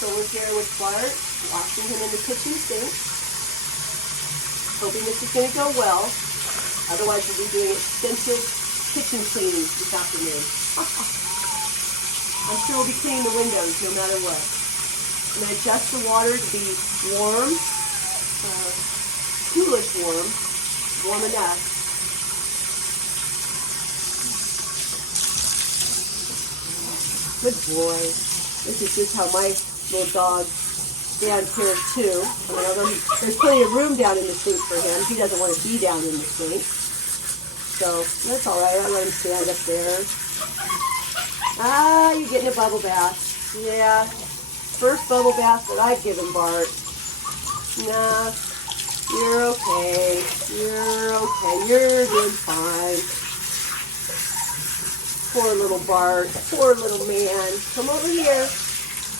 So we're here with Bart, washing him in the kitchen sink. Hoping this is going to go well. Otherwise, we'll be doing extensive kitchen cleaning this afternoon. I'm sure we'll be cleaning the windows no matter what. I'm going to adjust the water to be warm, coolish warm, warm enough. Good boy. This is just how my little dog stands here too. I mean, there's plenty of room down in the sink for him. He doesn't want to be down in the sink. So that's all right. I'll let him stand up there. Ah, you're getting a bubble bath. Yeah. First bubble bath that I've given Bart. Nah, you're okay. You're okay. You're doing fine. Poor little Bart. Poor little man. Come over here.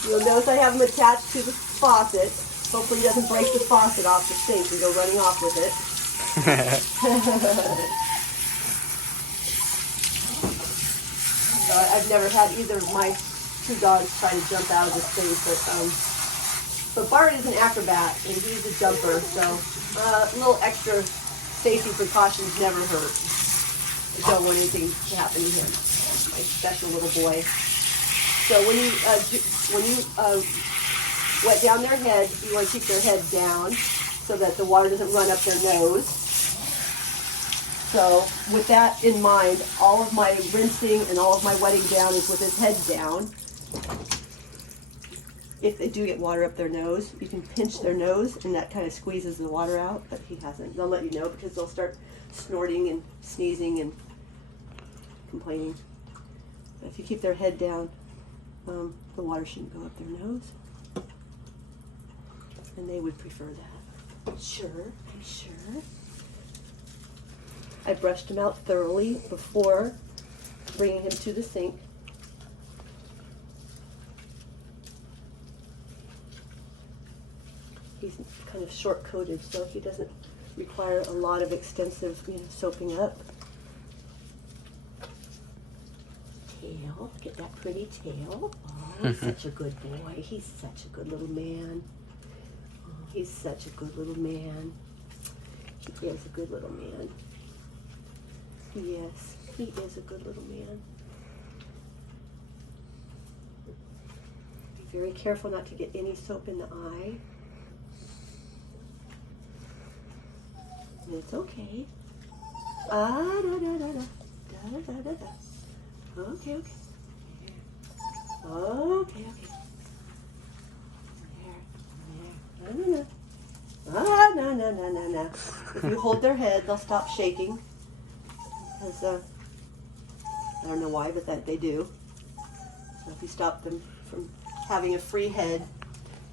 You'll notice I have him attached to the faucet. Hopefully he doesn't break the faucet off the sink and go running off with it. I've never had either of my two dogs try to jump out of the sink, but Bart is an acrobat and he's a jumper, so a little extra safety precautions never hurt. I don't want anything to happen to him. My special little boy. So when you wet down their head, you want to keep their head down so that the water doesn't run up their nose. So with that in mind, all of my rinsing and all of my wetting down is with his head down. If they do get water up their nose, you can pinch their nose and that kind of squeezes the water out, but he hasn't. They'll let you know because they'll start snorting and sneezing and complaining. But if you keep their head down, the water shouldn't go up their nose. And they would prefer that. Sure, I'm sure. I brushed him out thoroughly before bringing him to the sink. He's kind of short-coated, so he doesn't require a lot of extensive, soaping up. Tail, get that pretty tail. Oh, he's such a good boy. He's such a good little man. Oh, he's such a good little man. He is a good little man. Yes, he is a good little man. Be very careful not to get any soap in the eye. And it's okay. Ah, da da da da, da da da da. Okay, okay. Okay, okay. There, there. No, no, no. Ah, no, no, no, no, no. If you hold their head, they'll stop shaking. Because, I don't know why, but that they do. So if you stop them from having a free head,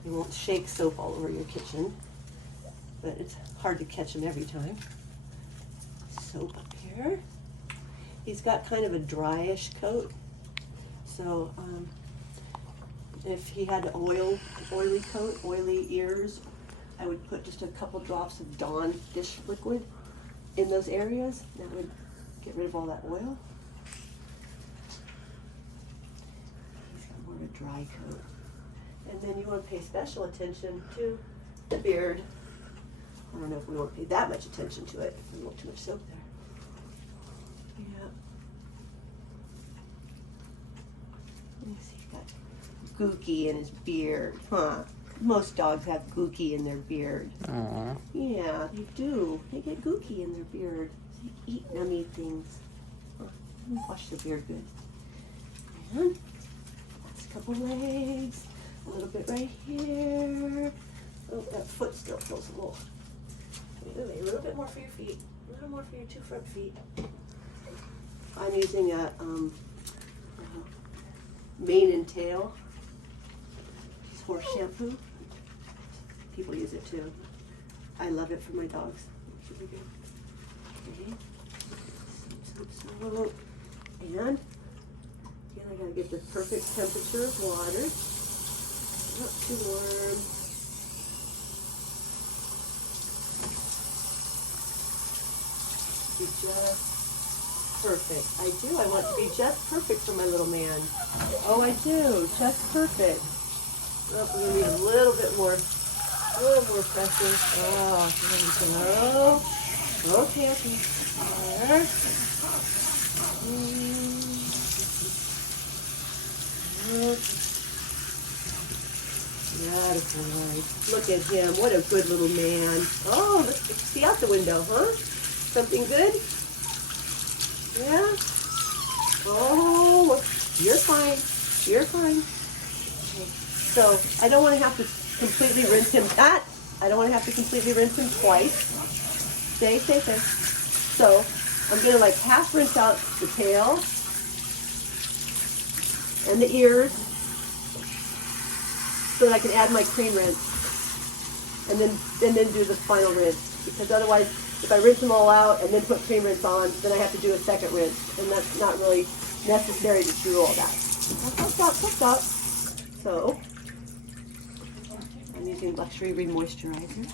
they won't shake soap all over your kitchen. But it's hard to catch them every time. Soap up here. He's got kind of a dryish coat. So if he had an oily coat, oily ears, I would put just a couple drops of Dawn dish liquid in those areas. That would get rid of all that oil. He's got more of a dry coat. And then you want to pay special attention to the beard. I don't know if we want to pay that much attention to it, if we want too much soap there. Yeah. Let me see, he's got gookie in his beard, huh? Most dogs have gookie in their beard. Aww. Yeah, they do. They get gookie in their beard. They eat nummy things. Huh. Wash the beard good. And that's a couple legs. A little bit right here. Oh, that foot still feels a little. A little bit more for your feet. A little more for your two front feet. I'm using a mane and tail. It's horse shampoo. People use it too. I love it for my dogs. It's really good. Okay. Soap. And again, I gotta get the perfect temperature of water. Not too warm. Be just perfect. I do. I want to be just perfect for my little man. Oh, I do. Just perfect. Oh, we're gonna need a little more pressure. Oh, there we go. Okay, okay. There. That boy. Look at him. What a good little man. Oh, let's see out the window, huh? Something good? Yeah? Oh, you're fine. You're fine. Okay. So I don't want to have to completely rinse him. I don't want to have to completely rinse him twice. Stay. So I'm going to like half rinse out the tail and the ears so that I can add my cream rinse and then do the final rinse. Because otherwise, if I rinse them all out and then put cream rinse on, then I have to do a second rinse, and that's not really necessary to do all that. Stop. So I'm using Luxury Remoisturizer.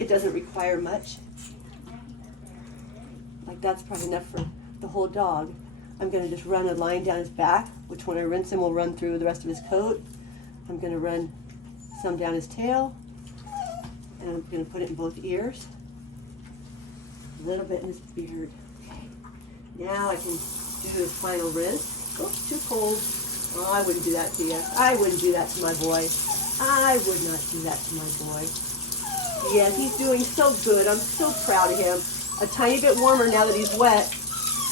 It doesn't require much. Like that's probably enough for the whole dog. I'm going to just run a line down his back, which when I rinse him will run through the rest of his coat. I'm going to run some down his tail, and I'm going to put it in both ears, a little bit in his beard. Okay. Now I can do his final rinse. Oh, too cold. Oh, I wouldn't do that to you. I wouldn't do that to my boy. I would not do that to my boy. Yeah, he's doing so good. I'm so proud of him. A tiny bit warmer now that he's wet.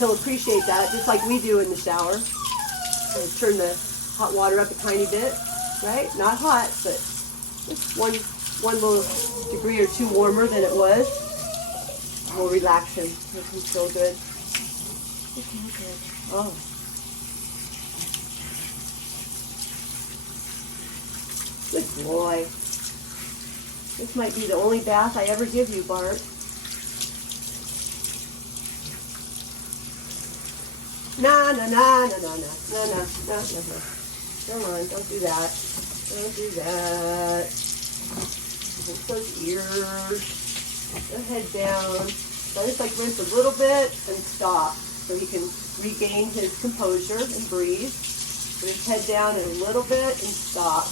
He'll appreciate that, just like we do in the shower. And turn the hot water up a tiny bit, right? Not hot, but just one little degree or two warmer than it was. We'll relax him. Make him feel good. Okay. Oh. Good boy. This might be the only bath I ever give you, Bart. No. Come on, don't do that. Don't do that. Rinse those ears. The head down. So I just like rinse a little bit and stop so he can regain his composure and breathe. Put his head down and a little bit and stop.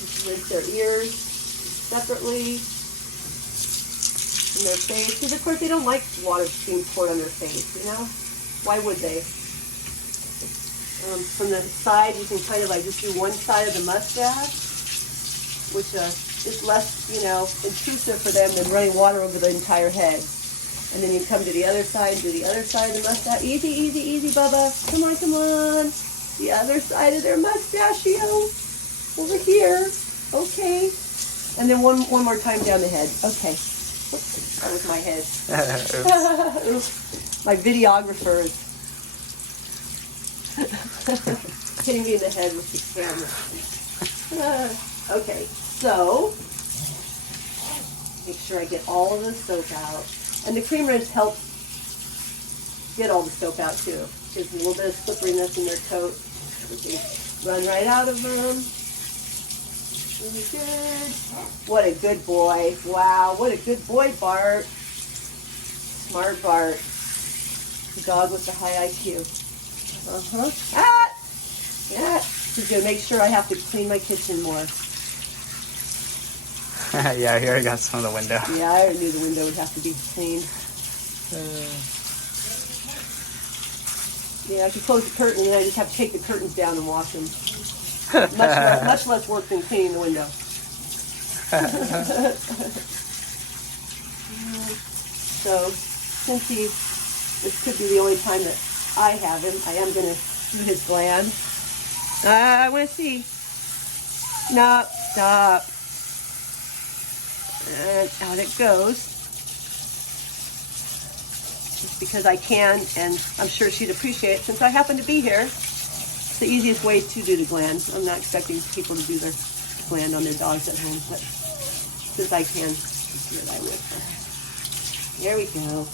Just rinse their ears separately. In their face. Because of course they don't like water being poured on their face, you know? Why would they? From the side, you can kind of like just do one side of the mustache, which is less, intrusive for them than running water over the entire head. And then you come to the other side, do the other side of the mustache. Easy, Bubba. Come on. The other side of their mustachio. Over here. Okay. And then one more time down the head. Okay. Oops, that was my head. My videographer is hitting me in the head with the camera. Okay, so make sure I get all of the soap out. And the cream rinse helps get all the soap out too. Gives a little bit of slipperiness in their coat. Everything run right out of them. Really good. What a good boy. Wow, what a good boy, Bart. Smart Bart. The dog with the high IQ. Yeah. He's going to make sure I have to clean my kitchen more. Yeah, here I got some of the window. Yeah, I already knew the window would have to be cleaned. Yeah, I could close the curtain and then I just have to take the curtains down and wash them. Much less work than cleaning the window. So, since this could be the only time that I have him, I am going to do his gland. I want to see. No, stop. And out it goes. Just because I can, and I'm sure she'd appreciate it since I happen to be here. It's the easiest way to do the gland. I'm not expecting people to do their gland on their dogs at home, but since I can, just do it, I will. There we go.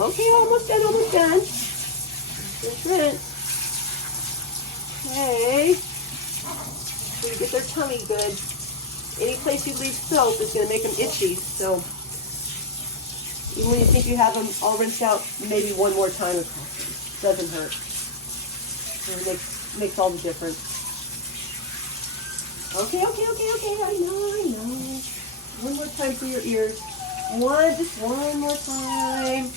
Okay, almost done. Just rinse. Okay. So you get their tummy good. Any place you leave soap is going to make them itchy, so even when you think you have them all rinsed out, maybe one more time. Doesn't hurt. And it makes all the difference. Okay. I know. One more time for your ears. Just one more time.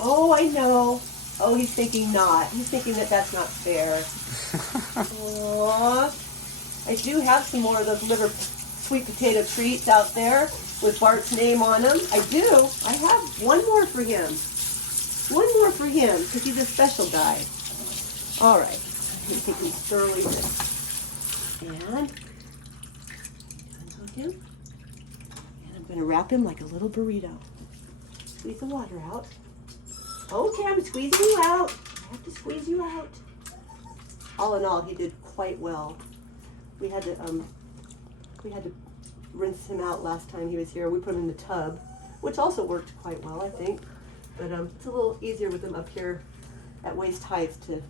Oh, I know. Oh, he's thinking not. He's thinking that that's not fair. Aww. I do have some more of those liver sweet potato treats out there with Bart's name on them. I do. I have one more for him. One more for him because he's a special guy. All right. I think he's thoroughly rinsed. And unhook him. And I'm going to wrap him like a little burrito. Squeeze the water out. Okay, I'm squeezing you out. I have to squeeze you out. All in all, he did quite well. We had to rinse him out last time he was here. We put him in the tub, which also worked quite well, I think. But it's a little easier with them up here at waist height to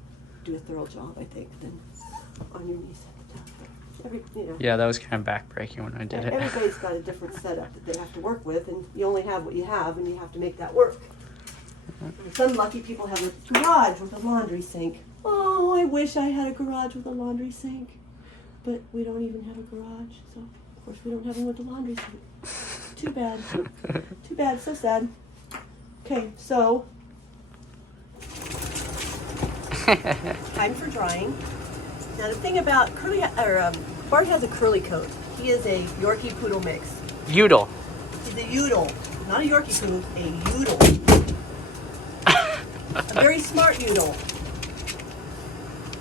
do a thorough job, I think, than on your knees at the tub. Yeah, that was kind of backbreaking when I did it. Everybody's got a different setup that they have to work with, and you only have what you have, and you have to make that work. Some lucky people have a garage with a laundry sink. Oh, I wish I had a garage with a laundry sink. But we don't even have a garage, so of course we don't have one with a laundry sink. Too bad. Too bad, so sad. Okay, so time for drying. Now the thing about Bart has a curly coat. He is a Yorkie Poodle mix. Udel. He's a Udel, not a Yorkie Poodle, a Udel. A very smart Udel.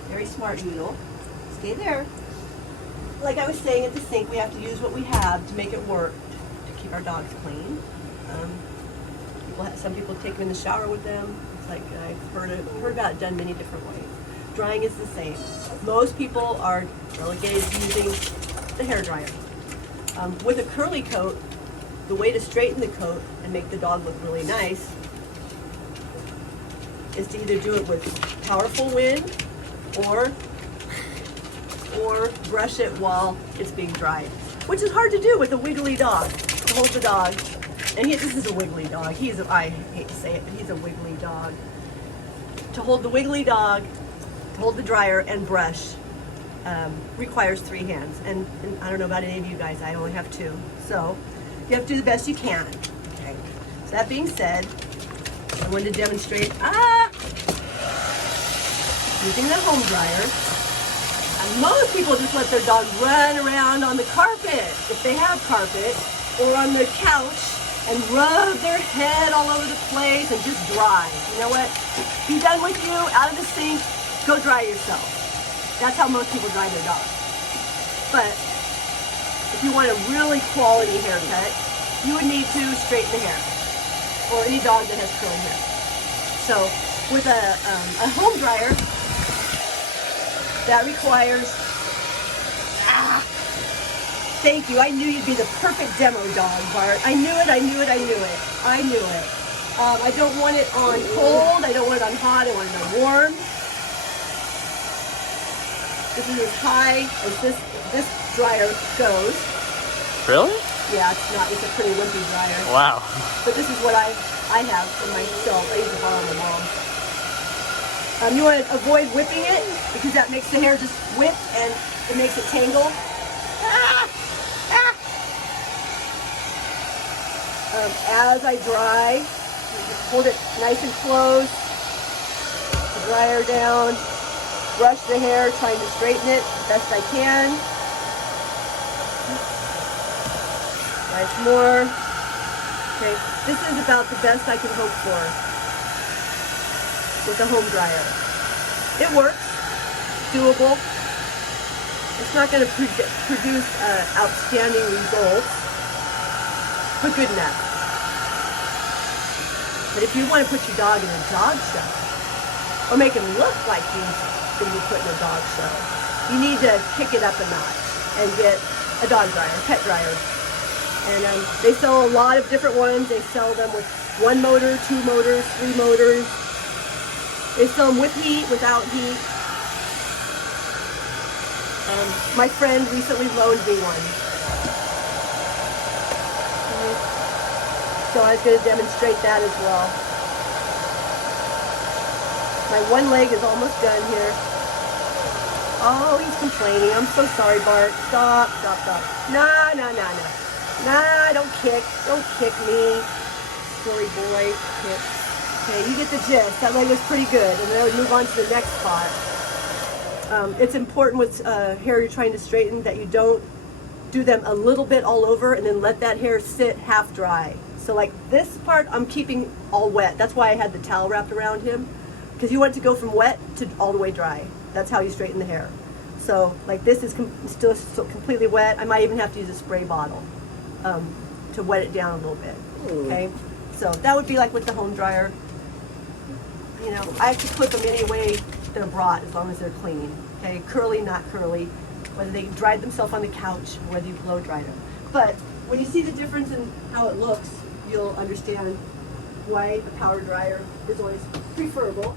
Very smart Udel. Stay there. Like I was saying, at the sink, we have to use what we have to make it work, to keep our dogs clean. Some people take them in the shower with them. It's like I've heard about it done many different ways. Drying is the same. Most people are relegated to using the hair dryer. With a curly coat, the way to straighten the coat and make the dog look really nice is to either do it with powerful wind or brush it while it's being dried, which is hard to do with a wiggly dog. To hold the dog, and this is a wiggly dog. I hate to say it, but he's a wiggly dog. To hold the wiggly dog, to hold the dryer and brush requires 3 hands. And I don't know about any of you guys, I only have 2. So you have to do the best you can. Okay. So that being said, I wanted to demonstrate using the home dryer. And most people just let their dog run around on the carpet, if they have carpet, or on their couch, and rub their head all over the place and just dry. You know what? Be done with you, out of the sink, go dry yourself. That's how most people dry their dogs. But if you want a really quality haircut, you would need to straighten the hair, or any dog that has curly hair. So with a home dryer, that requires, thank you, I knew you'd be the perfect demo dog, Bart. I knew it. I don't want it on cold, I don't want it on hot, I want it on warm. This is as high as this dryer goes. Really? Yeah, it's a pretty wimpy dryer. Wow. But this is what I have for myself. I use to borrow my mom. You want to avoid whipping it because that makes the hair just whip and it makes it tangle. As I dry, just hold it nice and close, the dryer down, brush the hair, trying to straighten it the best I can. Nice more. Okay, this is about the best I can hope for with a home dryer. It works, doable. It's not going to produce outstanding results, but good enough. But if you want to put your dog in a dog show, or make him look like he's going to be put in a dog show, you need to kick it up a notch and get a dog dryer, pet dryer. And they sell a lot of different ones. They sell them with 1 motor, 2 motors, 3 motors. They sell them with heat, without heat. My friend recently loaned me one. So I was going to demonstrate that as well. My one leg is almost done here. Oh, he's complaining. I'm so sorry, Bart. Stop. Nah. Nah, don't kick me. Silly boy. Kick. Okay, you get the gist. That leg was pretty good. And then I would move on to the next spot. It's important with hair you're trying to straighten that you don't do them a little bit all over and then let that hair sit half dry. So like this part I'm keeping all wet. That's why I had the towel wrapped around him, because you want it to go from wet to all the way dry. That's how you straighten the hair. So like this is still completely wet. I might even have to use a spray bottle to wet it down a little bit. Okay, so that would be like with the home dryer. You know, I have to clip them any way they're brought as long as they're clean. Okay, curly, not curly. Whether they dried themselves on the couch or whether you blow dried them. But when you see the difference in how it looks, you'll understand why a power dryer is always preferable.